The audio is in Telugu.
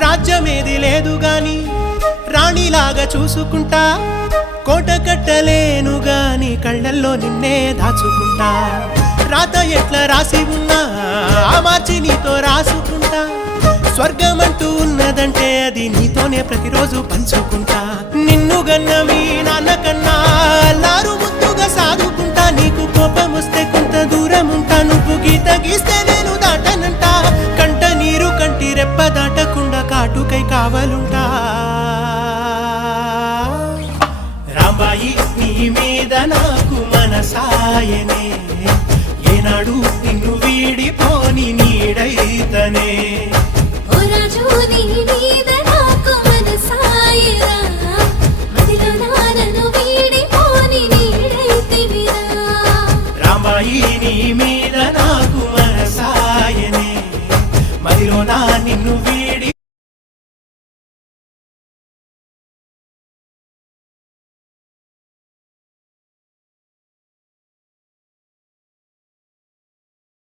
రాజ్యమేది లేదు గాని రాణిలాగా చూసుకుంటా, కోట కట్టలేను గాని కళ్ళల్లో నిన్నే దాచుకుంటా. రాత ఎట్లా రాసి ఉన్నా ఆ మార్చి నీతో రాసుకుంటా, స్వర్గమంటూ ఉన్నదంటే అది నీతోనే ప్రతిరోజు పంచుకుంటా. నిన్ను గన్న మీ నాన్నకన్నా లారు ముద్దుగా సాదుకుంటా, నీకు కోపం వస్తే కొంత దూరం ఉంటా, నువ్వు గీత గీస్తే నేను దాటనంట, కంట నీరు కంటి రెప్ప దాటకుండా కాటుకై కావలుంటా. రాంబాయి నీ మీద నాకు మనసాయనే, ఏనాడు నిన్ను వీడిపోని నీడైతనే. ఓ రాజు నీ మీద